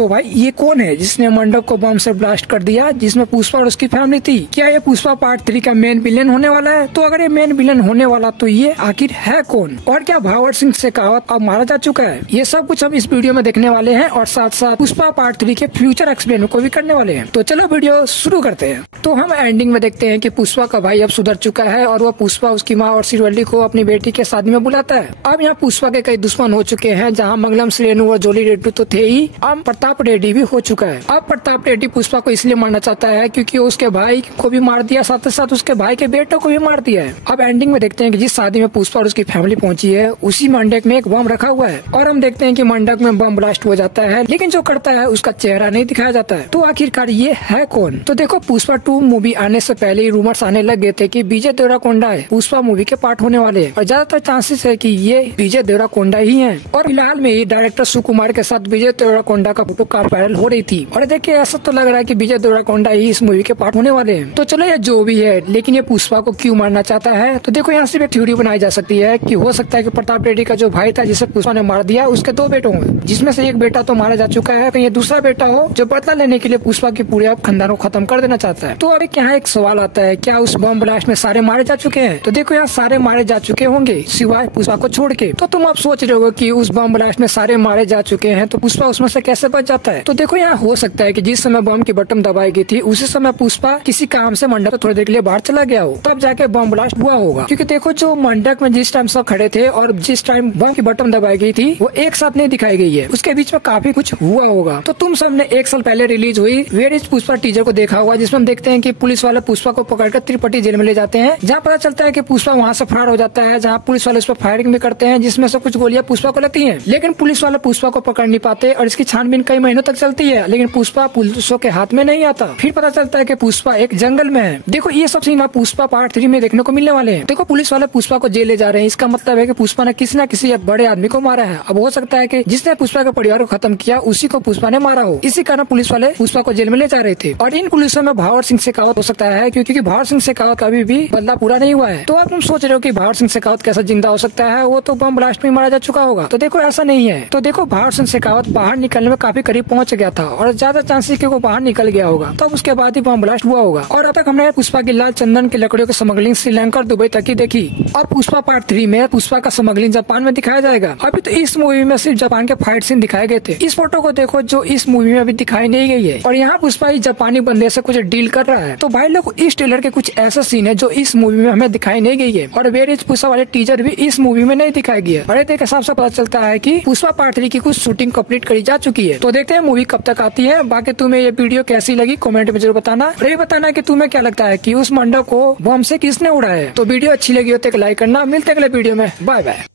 तो भाई ये कौन है जिसने मंडप को बम से ब्लास्ट कर दिया, जिसमें पुष्पा और उसकी फैमिली थी? क्या ये पुष्पा पार्ट 3 का मेन विलेन होने वाला है? तो अगर ये मेन विलेन होने वाला तो ये आखिर है कौन, और क्या भावर सिंह शेखावत अब मारा जा चुका है? ये सब कुछ हम इस वीडियो में देखने वाले हैं और साथ साथ पुष्पा पार्ट 3 के फ्यूचर एक्सप्लेन को भी करने वाले हैं। तो चलो वीडियो शुरू करते हैं। तो हम एंडिंग में देखते हैं कि पुष्पा का भाई अब सुधर चुका है और वह पुष्पा, उसकी माँ और शिरवली को अपनी बेटी के शादी में बुलाता है। अब यहाँ पुष्पा के कई दुश्मन हो चुके हैं, जहाँ मंगलम श्रेणु और जोली रेड्डी तो थे ही, अब प्रताप रेड्डी भी हो चुका है। अब प्रताप रेड्डी पुष्पा को इसलिए मारना चाहता है क्योंकि उसके भाई को भी मार दिया, साथ ही साथ उसके भाई के बेटों को भी मार दिया है। अब एंडिंग में देखते हैं कि जिस शादी में पुष्पा और उसकी फैमिली पहुंची है उसी मंडप में एक बम रखा हुआ है और हम देखते हैं कि मंडप में बम ब्लास्ट हो जाता है, लेकिन जो करता है उसका चेहरा नहीं दिखाया जाता है। तो आखिरकार ये है कौन? तो देखो, पुष्पा 2 मूवी आने से पहले ही रूमर्स आने लग गए थे कि विजय देवरकोंडा है पुष्पा मूवी के पार्ट होने वाले हैं और ज्यादातर चांसेस है कि ये विजय देवरकोंडा ही है। और फिलहाल में ही डायरेक्टर सुकुमार के साथ विजय देवरकोंडा का फोटो काफी वायरल हो रही थी और देखिए ऐसा तो लग रहा है कि विजय देवरकोंडा ही इस मूवी के पार्ट होने वाले हैं। तो चलो ये जो भी है, लेकिन ये पुष्पा को क्यों मारना चाहता है? तो देखो, यहाँ सिर्फ एक थ्योरी बनाई जा सकती है कि हो सकता है कि प्रताप रेड्डी का जो भाई था जिसे पुष्पा ने मार दिया, उसके 2 बेटे होंगे, जिसमें से एक बेटा तो मारा जा चुका है, कहीं ये दूसरा बेटा हो जो बदला लेने के लिए पुष्पा की पूरे खानदान को खत्म कर देना चाहता है। तो अब यहाँ एक सवाल आता है, क्या उस बम ब्लास्ट में सारे मारे जा चुके हैं? तो देखो, यहाँ सारे मारे जा चुके होंगे सिवाय पुष्पा को छोड़ के। तो तुम आप सोच रहे हो कि उस बम ब्लास्ट में सारे मारे जा चुके हैं तो पुष्पा उसमें से कैसे बच जाता है? तो देखो, यहाँ हो सकता है कि जिस समय बम की बटन दबाई गई थी उसी समय पुष्पा किसी काम से मंडप थोड़ी देर के लिए बाहर चला गया हो, तब जाके बम ब्लास्ट हुआ होगा। क्योंकि देखो, जो मंडप में जिस टाइम सब खड़े थे और जिस टाइम बम की बटन दबाई गई थी वो एक साथ नहीं दिखाई गई है, उसके बीच में काफी कुछ हुआ होगा। तो तुम सबने 1 साल पहले रिलीज हुई वेयर इज पुष्पा टीजर को देखा हुआ, जिसमें हम देखते हैं कि पुलिस वाले पुष्पा को पकड़कर त्रिपटी जेल में ले जाते हैं, जहाँ पता चलता है कि पुष्पा वहाँ से फरार हो जाता है, जहाँ पुलिस वाले उस पर फायरिंग भी करते हैं, जिसमें से कुछ गोलियां पुष्पा को लगती हैं। लेकिन पुलिस वाले पुष्पा को पकड़ नहीं पाते और इसकी छानबीन कई महीनों तक चलती है, लेकिन पुष्पा पुलिसों के हाथ में नहीं आता। फिर पता चलता है कि पुष्पा एक जंगल में है। देखो, ये सब सीन पुष्पा पार्ट 3 में देखने को मिलने वाले हैं। देखो, पुलिस वाले पुष्पा को जेल ले जा रहे हैं, इसका मतलब है कि पुष्पा ने किसी न किसी बड़े आदमी को मारा है। अब हो सकता है कि जिसने पुष्पा के परिवार को खत्म किया उसी को पुष्पा ने मारा हो, इसी कारण पुलिस वाले पुष्पा को जेल में ले जा रहे थे। और इन पुलिसों में भावर सिंह शेखावत हो सकता है, क्योंकि भावर सिंह शेखावत का अभी भी बदला पूरा नहीं हुआ है। तो अब तुम सोच रहे हो कि भावर सिंह शेखावत कैसा जिंदा हो सकता है, वो तो बम ब्लास्ट में मारा जा चुका होगा। तो देखो, ऐसा नहीं है। तो देखो, भावर सिंह शेखावत बाहर निकलने में काफी करीब पहुंच गया था और ज्यादा चांसेस कि वो बाहर निकल गया होगा, तब उसके बाद ही बम ब्लास्ट हुआ होगा। और अब तक हमने पुष्पा की लाल चंदन की लकड़ियों की स्मगलिंग श्रीलंका और दुबई तक की देखी। अब पुष्पा पार्ट 3 में पुष्पा का स्मगलिंग जापान में दिखाया जाएगा। अभी तो इस मूवी में सिर्फ जापान के फाइट सीन दिखाए गए थे। इस फोटो को देखो जो इस मूवी में अभी दिखाई नहीं गई है और यहाँ पुष्पा इस जापानी बंदे से कुछ डील कर रहा है। तो भाई लोग, इस ट्रेलर के कुछ ऐसा सीन है जो इस मूवी में हमें दिखाई नहीं गई है और वेयर इज पुष्पा वाले टीजर भी इस मूवी में नहीं दिखाई गई है। बड़े देख हिसाब से पता चलता है कि पुष्पा पार्ट 3 की कुछ शूटिंग कंप्लीट करी जा चुकी है। तो देखते हैं मूवी कब तक आती है। बाकी तुम्हें ये वीडियो कैसी लगी कमेंट में जरूर बताना और ये बताना कि तुम्हें क्या लगता है कि उस मंडप को बम से किसने उड़ाया है। तो वीडियो अच्छी लगी हो तो एक लाइक करना। मिलते अगले वीडियो में, बाय बाय।